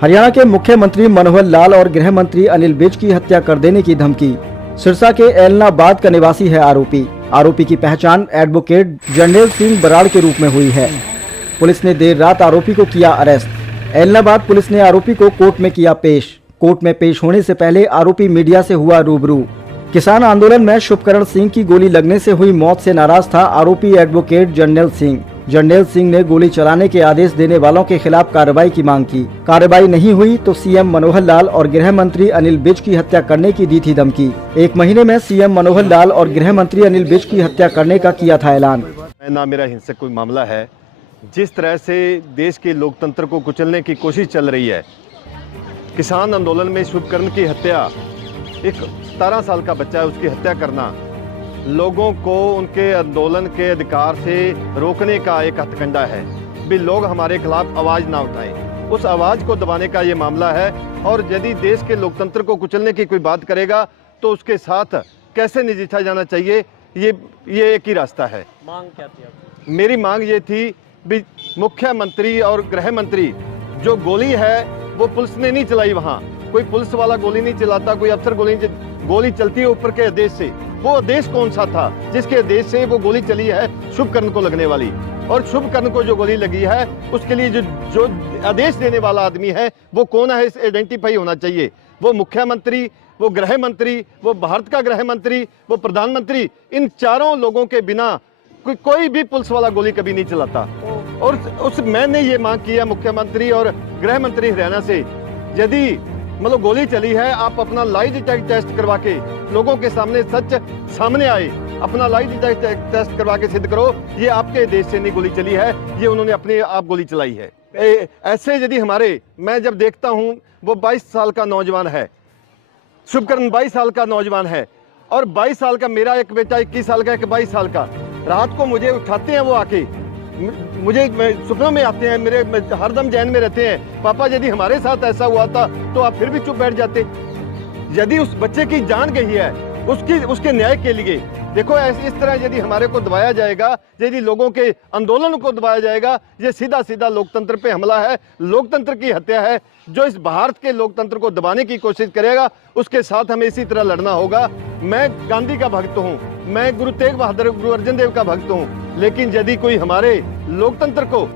हरियाणा के मुख्यमंत्री मनोहर लाल और गृह मंत्री अनिल विज की हत्या कर देने की धमकी। सिरसा के एलनाबाद का निवासी है आरोपी की पहचान एडवोकेट जर्नैल सिंह बराड़ के रूप में हुई है। पुलिस ने देर रात आरोपी को किया अरेस्ट। एलनाबाद पुलिस ने आरोपी को कोर्ट में किया पेश। कोर्ट में पेश होने से पहले आरोपी मीडिया से हुआ रूबरू। किसान आंदोलन में शुभकरण सिंह की गोली लगने से हुई मौत से नाराज था आरोपी एडवोकेट जर्नैल सिंह। जर्नैल सिंह ने गोली चलाने के आदेश देने वालों के खिलाफ कार्रवाई की मांग की। कार्रवाई नहीं हुई तो सीएम मनोहर लाल और गृह मंत्री अनिल विज की हत्या करने की दी थी धमकी। 1 महीने में सीएम मनोहर लाल और गृह मंत्री अनिल विज की हत्या करने का किया था ऐलान। ना मेरा हिंसक कोई मामला है। जिस तरह से देश के लोकतंत्र को कुचलने की कोशिश चल रही है, किसान आंदोलन में शुभकरण की हत्या, एक 17 साल का बच्चा है उसकी हत्या करना, लोगों को उनके आंदोलन के अधिकार से रोकने का एक हथकंडा है। भी लोग हमारे खिलाफ आवाज ना उठाएं, उस आवाज को दबाने का ये मामला है। और यदि देश के लोकतंत्र को कुचलने की कोई बात करेगा तो उसके साथ कैसे नजीठा जाना चाहिए, ये एक ही रास्ता है। मांग क्या थी आपकी? मेरी मांग ये थी भी मुख्यमंत्री और गृह मंत्री, जो गोली है वो पुलिस ने नहीं चलाई, वहां कोई पुलिस वाला गोली नहीं चलाता, कोई अफसर गोली चलती है ऊपर के आदेश से। वो आदेश कौन सा था जिसके आदेश से वो गोली चली है शुभकरण को लगने वाली? और शुभकरण को जो गोली लगी है उसके लिए जो आदेश देने वाला आदमी है वो कौन है, इस आइडेंटिफाई होना चाहिए। वो मुख्यमंत्री, वो गृह मंत्री, वो भारत का गृह मंत्री, वो प्रधानमंत्री, इन चारों लोगों के बिना कोई भी पुलिस वाला गोली कभी नहीं चलाता। और मैंने ये मांग किया मुख्यमंत्री और गृह मंत्री हरियाणा से, यदि मतलब गोली चली है, आप अपना लाई डिटेक्ट टेस्ट करवा के लोगों के सामने सच सामने आए, अपना लाई डिटेक्ट टेस्ट करवा के सिद्ध करो ये आपके देश से नहीं गोली चली है, ये उन्होंने अपने आप गोली चलाई है। ऐसे यदि मैं जब देखता हूं वो 22 साल का नौजवान है, शुभकरण 22 साल का नौजवान है, और 22 साल का मेरा एक बेटा 21 साल का, एक 22 साल का, रात को मुझे उठाते हैं वो आके, मुझे सपनों में आते हैं, मेरे हरदम जहन में रहते हैं, पापा यदि हमारे साथ ऐसा हुआ था तो आप फिर भी चुप बैठ जाते। यदि उस बच्चे की जान गई है उसके न्याय के लिए, देखो इस तरह यदि हमारे को दबाया जाएगा, यदि लोगों के आंदोलन को दबाया जाएगा, ये सीधा सीधा लोकतंत्र पे हमला है, लोकतंत्र की हत्या है। जो इस भारत के लोकतंत्र को दबाने की कोशिश करेगा उसके साथ हमें इसी तरह लड़ना होगा। मैं गांधी का भक्त हूँ, मैं गुरु तेग बहादुर, गुरु अर्जन देव का भक्त हूँ, लेकिन यदि कोई हमारे लोकतंत्र को,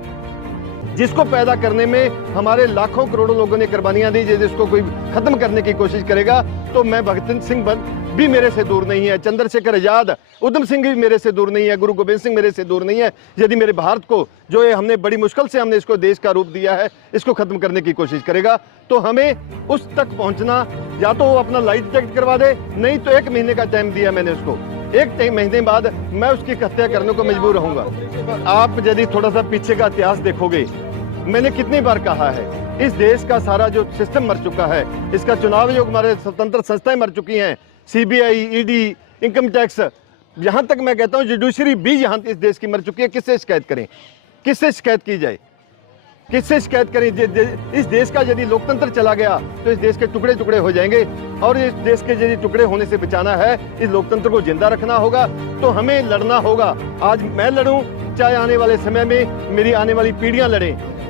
जिसको पैदा करने में हमारे लाखों करोड़ों लोगों ने कुर्बानियां दी, यदि इसको कोई खत्म करने की कोशिश करेगा तो मैं भगत सिंह भी मेरे से दूर नहीं है, चंद्रशेखर आजाद, उधम सिंह भी मेरे से दूर नहीं है, गुरु गोबिंद सिंह मेरे से दूर नहीं है। यदि मेरे भारत को, जो ये हमने बड़ी मुश्किल से हमने इसको देश का रूप दिया है, इसको खत्म करने की कोशिश करेगा तो हमें उस तक पहुंचना, या तो वो अपना लाई डिटेक्ट करवा दे, नहीं तो 1 महीने का टाइम दिया मैंने उसको, 1 महीने बाद मैं उसकी हत्या करने को मजबूर रहूंगा। आप यदि थोड़ा सा पीछे का इतिहास देखोगे, मैंने कितनी बार कहा है, इस देश का सारा जो सिस्टम मर चुका है, इसका चुनाव आयोग, हमारे स्वतंत्र संस्थाएं मर चुकी हैं, सीबीआई, ईडी, इनकम टैक्स, यहां तक मैं कहता हूं जुडिशरी भी यहां इस देश की मर चुकी है। किससे शिकायत करें, किससे शिकायत की जाए, किससे शिकायत करें? इस देश का यदि लोकतंत्र चला गया तो इस देश के टुकड़े टुकड़े हो जाएंगे, और इस देश के यदि टुकड़े होने से बचाना है, इस लोकतंत्र को जिंदा रखना होगा तो हमें लड़ना होगा। आज मैं लड़ूं, चाहे आने वाले समय में मेरी आने वाली पीढ़ियां लड़ें,